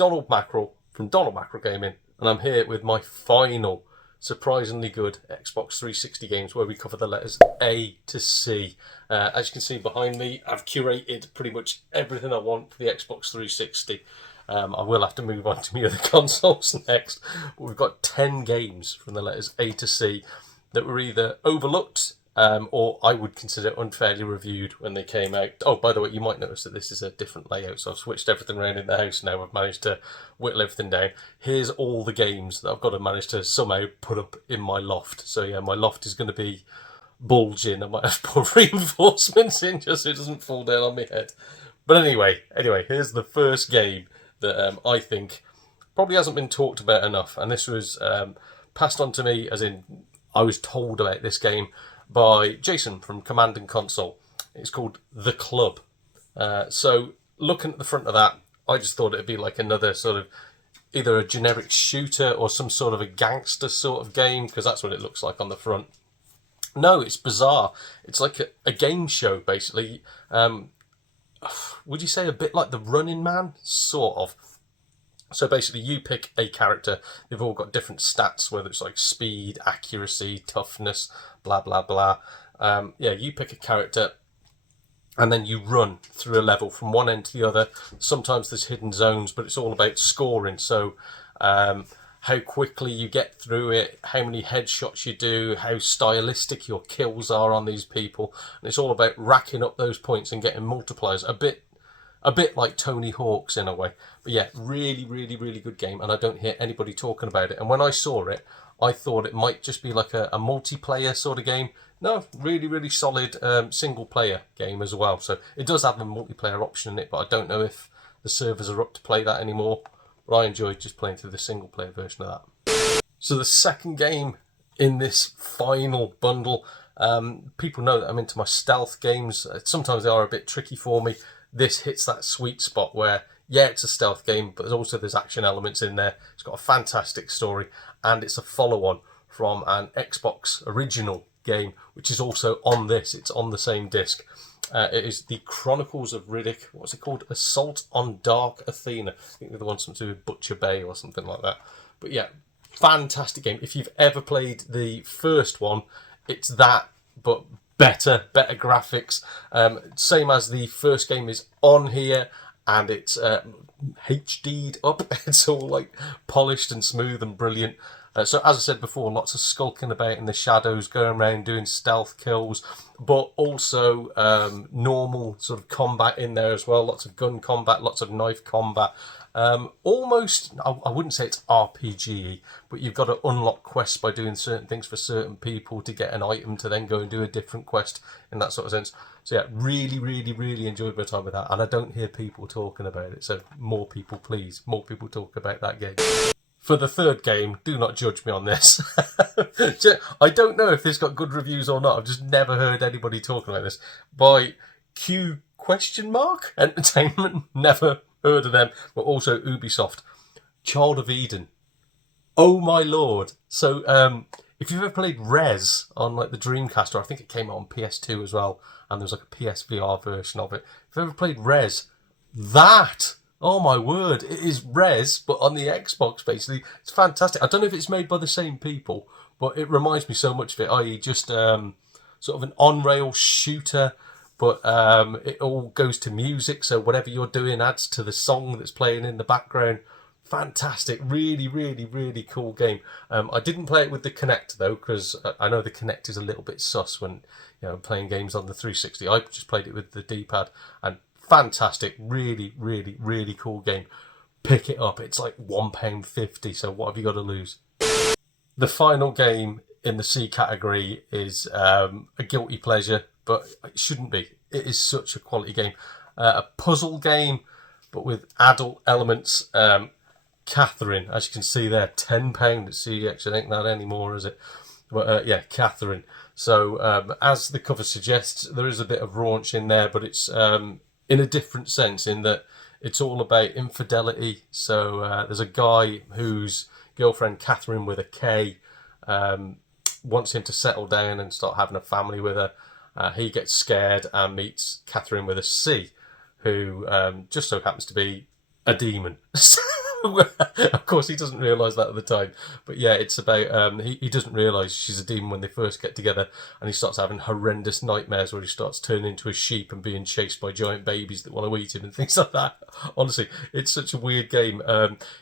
Donald Mackerel from Donald Mackerel Gaming, and I'm here with my final surprisingly good Xbox 360 games where we cover the letters A to C. As you can see behind me, I've curated pretty much everything I want for the Xbox 360. I will have to move on to my other consoles next, but we've got 10 games from the letters A to C that were either overlooked or I would consider unfairly reviewed when they came out. Oh, by the way, you might notice that this is a different layout, so I've switched everything around in the house now. I've managed to whittle everything down. Here's all the games that I've got to manage to somehow put up in my loft. So yeah, my loft is going to be bulging. I might have to put reinforcements in just so it doesn't fall down on my head. But anyway, here's the first game that I think probably hasn't been talked about enough. And this was passed on to me, as in I was told about this game by Jason from Command and Console. It's called The Club. So looking at the front of that, I just thought it'd be like another sort of either a generic shooter or some sort of a gangster sort of game, because that's what it looks like on the front. No, it's bizarre. It's like a game show, basically. Would you say a bit like the Running Man? Sort of. So basically you pick a character. They've all got different stats, whether it's like speed, accuracy, toughness, blah, blah, blah. You pick a character and then you run through a level from one end to the other. Sometimes there's hidden zones, but it's all about scoring. So how quickly you get through it, how many headshots you do, how stylistic your kills are on these people. And it's all about racking up those points and getting multipliers. A bit like Tony Hawk's in a way. But yeah, really, really, really good game, and I don't hear anybody talking about it. And when I saw it, I thought it might just be like a multiplayer sort of game. No, really, really solid single-player game as well. So it does have a multiplayer option in it, but I don't know if the servers are up to play that anymore. But I enjoyed just playing through the single-player version of that. So the second game in this final bundle, people know that I'm into my stealth games. Sometimes they are a bit tricky for me. This hits that sweet spot where, yeah, it's a stealth game, but there's action elements in there. It's got a fantastic story, and it's a follow-on from an Xbox original game, which is also on this. It's on the same disc. It is the Chronicles of Riddick. What's it called? Assault on Dark Athena. I think they're the ones something to do with Butcher Bay or something like that. But yeah, fantastic game. If you've ever played the first one, it's that, but better graphics. Same as the first game is on here, and it's HD'd up. It's all like polished and smooth and brilliant. So as I said before, lots of skulking about in the shadows, going around doing stealth kills, but also normal sort of combat in there as well. Lots of gun combat, lots of knife combat. Almost, I wouldn't say it's RPG, but you've got to unlock quests by doing certain things for certain people to get an item to then go and do a different quest in that sort of sense. So yeah, really, really, really enjoyed my time with that, and I don't hear people talking about it. So more people, please, more people talk about that game. For the third game, do not judge me on this. I don't know if this got good reviews or not. I've just never heard anybody talking about this. By Q Entertainment, never heard of them, but also Ubisoft. Child of Eden. Oh my lord. So if you've ever played Rez on like the Dreamcast, or I think it came out on PS2 as well, and there's like a PSVR version of it. If you've ever played Rez, that, oh my word, it is Rez, but on the Xbox basically. It's fantastic. I don't know if it's made by the same people, but it reminds me so much of it, i.e. just sort of an on-rail shooter, but it all goes to music, so whatever you're doing adds to the song that's playing in the background. Fantastic. Really, really, really cool game. I didn't play it with the Kinect, though, because I know the Kinect is a little bit sus when playing games on the 360. I just played it with the D-pad, and fantastic. Really, really, really cool game. Pick it up. It's like £1.50, so what have you got to lose? The final game in the C category is a guilty pleasure, but it shouldn't be. It is such a quality game. A puzzle game, but with adult elements. Catherine, as you can see there, £10 at CEX. I think not anymore, is it? But yeah, Catherine. So as the cover suggests, there is a bit of raunch in there, but it's in a different sense, in that it's all about infidelity. So there's a guy whose girlfriend, Catherine with a K, wants him to settle down and start having a family with her. He gets scared and meets Catherine with a C, who just so happens to be a demon. Of course, he doesn't realise that at the time. But yeah, it's about he doesn't realise she's a demon when they first get together, and he starts having horrendous nightmares where he starts turning into a sheep and being chased by giant babies that want to eat him and things like that. Honestly, it's such a weird game.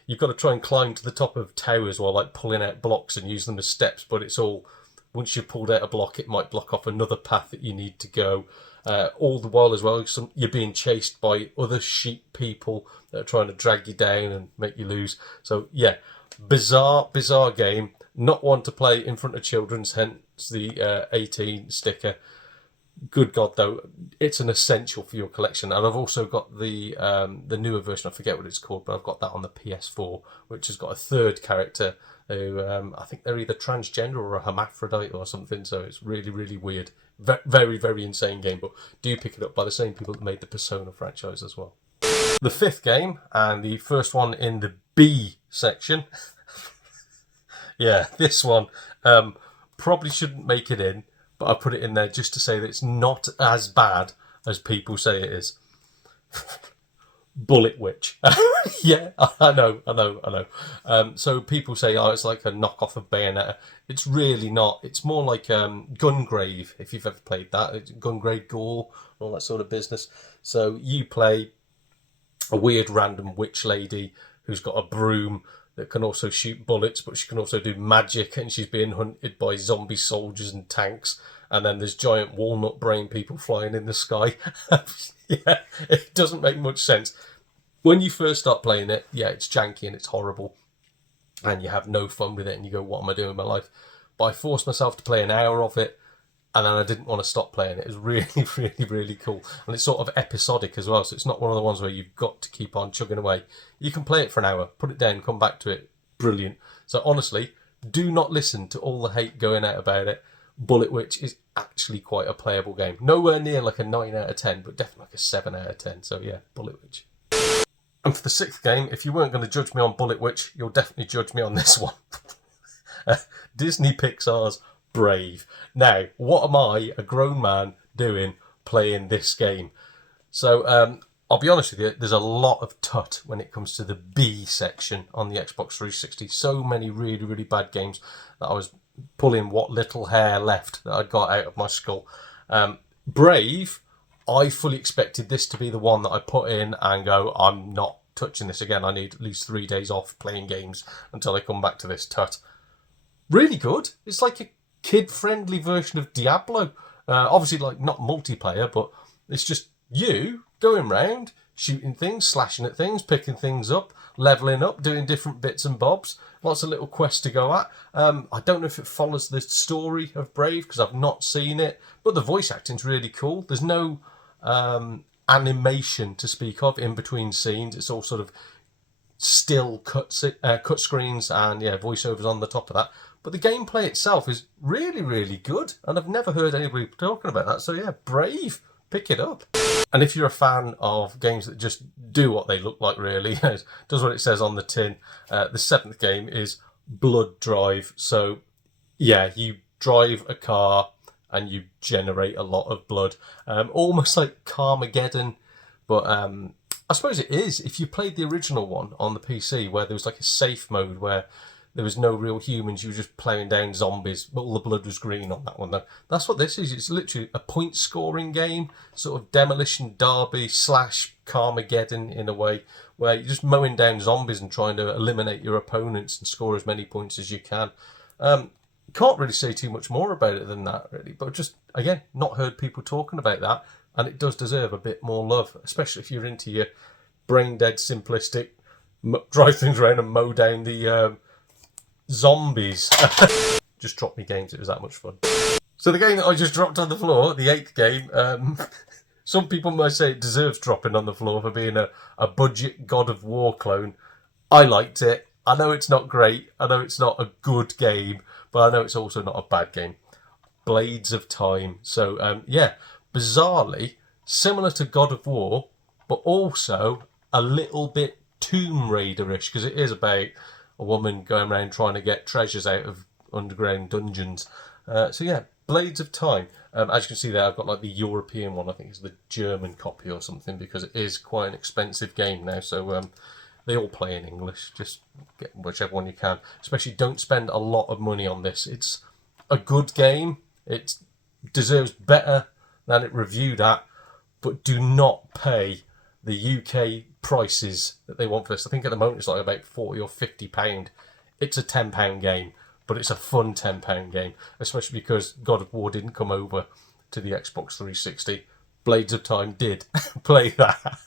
You've got to try and climb to the top of towers while like pulling out blocks and use them as steps, but it's all, once you've pulled out a block, it might block off another path that you need to go. All the while as well, you're being chased by other sheep people that are trying to drag you down and make you lose. So yeah, bizarre game. Not one to play in front of children's, hence the 18 sticker. Good God, though, it's an essential for your collection. And I've also got the newer version. I forget what it's called, but I've got that on the PS4, which has got a third character who I think they're either transgender or a hermaphrodite or something. So it's really, really weird. Very, very insane game, but do pick it up by the same people that made the Persona franchise as well. The fifth game, and the first one in the B section. Yeah, this one probably shouldn't make it in, but I put it in there just to say that it's not as bad as people say it is. Bullet Witch. Yeah, I know. So people say, oh, it's like a knockoff of Bayonetta. It's really not. It's more like Gungrave, if you've ever played that. It's Gungrave Gore, all that sort of business. So you play a weird random witch lady who's got a broom that can also shoot bullets, but she can also do magic, and she's being hunted by zombie soldiers and tanks. And then there's giant walnut brain people flying in the sky. Yeah, it doesn't make much sense. When you first start playing it, yeah, it's janky and it's horrible. And you have no fun with it and you go, what am I doing with my life? But I forced myself to play an hour of it, and then I didn't want to stop playing it. It was really, really, really cool. And it's sort of episodic as well, so it's not one of the ones where you've got to keep on chugging away. You can play it for an hour, put it down, come back to it. Brilliant. So honestly, do not listen to all the hate going out about it. Bullet Witch is actually quite a playable game. Nowhere near like a 9 out of 10, but definitely like a 7 out of 10. So yeah, Bullet Witch. And for the sixth game, if you weren't going to judge me on Bullet Witch, you'll definitely judge me on this one. Disney Pixar's Brave. Now, what am I, a grown man, doing playing this game? So I'll be honest with you, there's a lot of tut when it comes to the B section on the Xbox 360. So many really, really bad games that I was pulling what little hair left that I'd got out of my skull. Brave, I fully expected this to be the one that I put in and go, I'm not touching this again. I need at least 3 days off playing games until I come back to this tut. Really good. It's like a kid-friendly version of Diablo. Obviously, like, not multiplayer, but it's just you going round, shooting things, slashing at things, picking things up, leveling up, doing different bits and bobs. Lots of little quests to go at. I don't know if it follows the story of Brave because I've not seen it, but the voice acting's really cool. There's no animation to speak of in between scenes. It's all sort of still cut screens and yeah, voiceovers on the top of that. But the gameplay itself is really, really good, and I've never heard anybody talking about that. So yeah, Brave, pick it up. And if you're a fan of games that just do what they look like, really, it does what it says on the tin, the seventh game is Blood Drive. So yeah, you drive a car and you generate a lot of blood. Almost like Carmageddon, but I suppose it is. If you played the original one on the PC, where there was like a safe mode where there was no real humans, you were just playing down zombies, but all the blood was green on that one, though. That's what this is. It's literally a point-scoring game, sort of Demolition Derby / Carmageddon in a way, where you're just mowing down zombies and trying to eliminate your opponents and score as many points as you can. Can't really say too much more about it than that, really, but just, again, not heard people talking about that, and it does deserve a bit more love, especially if you're into your brain-dead, simplistic, drive things around and mow down the zombies. Just drop me games, it was that much fun. So the game that I just dropped on the floor, the 8th game, some people might say it deserves dropping on the floor for being a budget God of War clone. I liked it. I know it's not great. I know it's not a good game, but I know it's also not a bad game. Blades of Time. So, yeah, bizarrely, similar to God of War, but also a little bit Tomb Raider-ish, because it is about a woman going around trying to get treasures out of underground dungeons. So yeah, Blades of Time. As you can see there, I've got like the European one. I think it's the German copy or something, because it is quite an expensive game now. So They all play in English. Just get whichever one you can. Especially don't spend a lot of money on this. It's a good game. It deserves better than it reviewed at, but do not pay the UK prices that they want for this. I think at the moment it's like about £40 or £50. It's a £10 game, but it's a fun £10 game, especially because God of War didn't come over to the Xbox 360. Blades of Time did. Play that.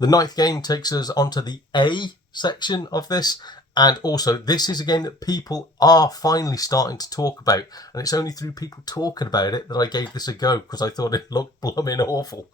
The 9th game takes us onto the A section of this, and also this is a game that people are finally starting to talk about, and it's only through people talking about it that I gave this a go, because I thought it looked blooming awful.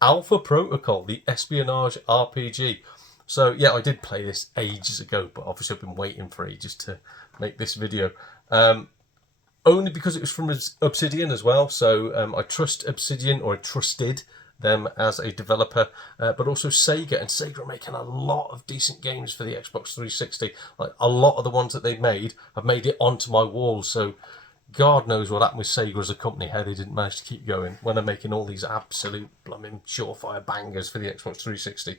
Alpha Protocol, the espionage RPG. So yeah, I did play this ages ago, but obviously I've been waiting for ages to make this video. Only because it was from Obsidian as well, so I trust Obsidian, or I trusted them as a developer, but also Sega, and Sega are making a lot of decent games for the Xbox 360. Like, a lot of the ones that they've made have made it onto my wall, so God knows what happened with Sega as a company, how they didn't manage to keep going when they're making all these absolute blooming surefire bangers for the Xbox 360.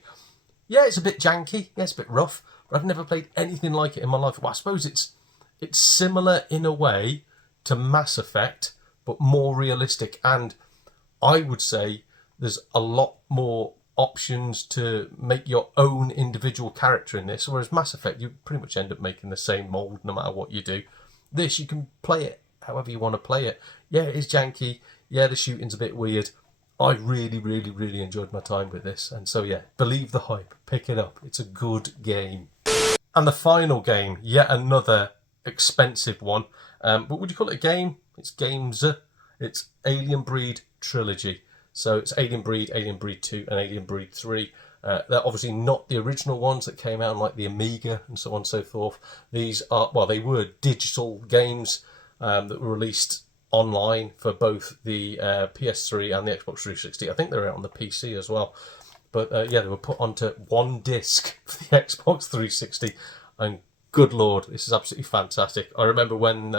Yeah, it's a bit janky, yeah, it's a bit rough, but I've never played anything like it in my life. Well, I suppose it's similar in a way to Mass Effect, but more realistic, and I would say there's a lot more options to make your own individual character in this, whereas Mass Effect, you pretty much end up making the same mould no matter what you do. This, you can play it however you want to play it. Yeah, it is janky. Yeah, the shooting's a bit weird. I really, really, really enjoyed my time with this. And so, yeah, believe the hype. Pick it up. It's a good game. And the final game, yet another expensive one. But would you call it a game? It's games. It's Alien Breed Trilogy. So it's Alien Breed 2, and Alien Breed 3. They're obviously not the original ones that came out on like the Amiga and so on and so forth. These are, well, they were digital games that were released online for both the PS3 and the Xbox 360. I think they were out on the PC as well. But yeah, they were put onto one disc for the Xbox 360. And good Lord, this is absolutely fantastic. I remember when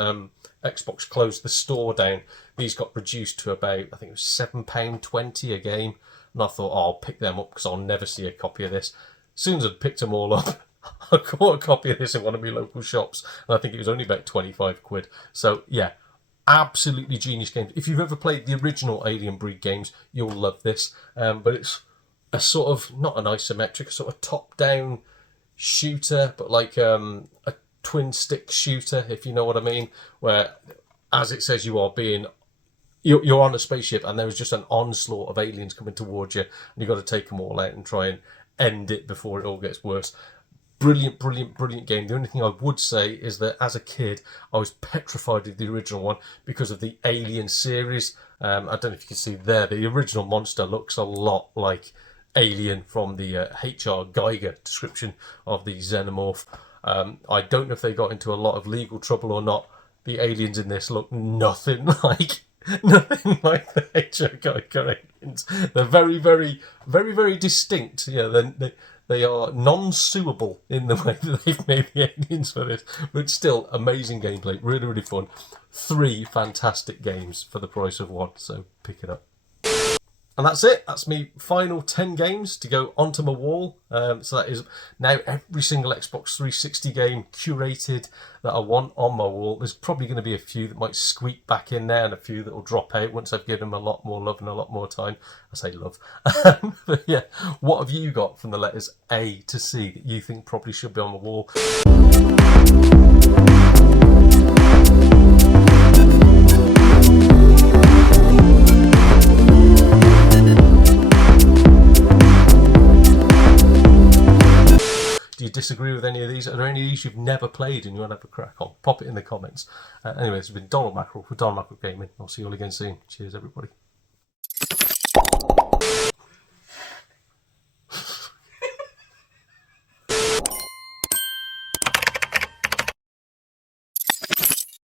Xbox closed the store down, these got reduced to about, I think it was £7.20 a game. And I thought, oh, I'll pick them up because I'll never see a copy of this. As soon as I'd picked them all up, I bought a copy of this in one of my local shops. And I think it was only about 25 quid. So yeah, absolutely genius games. If you've ever played the original Alien Breed games, you'll love this. But it's a sort of, not an isometric, a sort of top-down shooter, but like a twin stick shooter, if you know what I mean, where, as it says, you're on a spaceship and there is just an onslaught of aliens coming towards you, and you've got to take them all out and try and end it before it all gets worse. Brilliant, brilliant, brilliant game. The only thing I would say is that as a kid, I was petrified of the original one because of the Alien series. I don't know if you can see there, the original monster looks a lot like Alien from the H.R. Geiger description of the xenomorph. I don't know if they got into a lot of legal trouble or not. The aliens in this look nothing like the H.R. Geiger aliens. They're very, very, very, very distinct. Yeah, they are non-suable in the way that they've made the aliens for this. But still, amazing gameplay. Really, really fun. 3 fantastic games for the price of 1. So pick it up. And that's it. That's me final 10 games to go onto my wall. So that is now every single Xbox 360 game curated that I want on my wall. There's probably going to be a few that might squeak back in there and a few that will drop out once I've given them a lot more love and a lot more time. I say love. But yeah, what have you got from the letters A to C that you think probably should be on the wall? Do you disagree with any of these? Are there any of these you've never played and you want to have a crack on? Pop it in the comments. Anyway, this has been Donald Mackerel for Donald Mackerel Gaming. I'll see you all again soon. Cheers, everybody.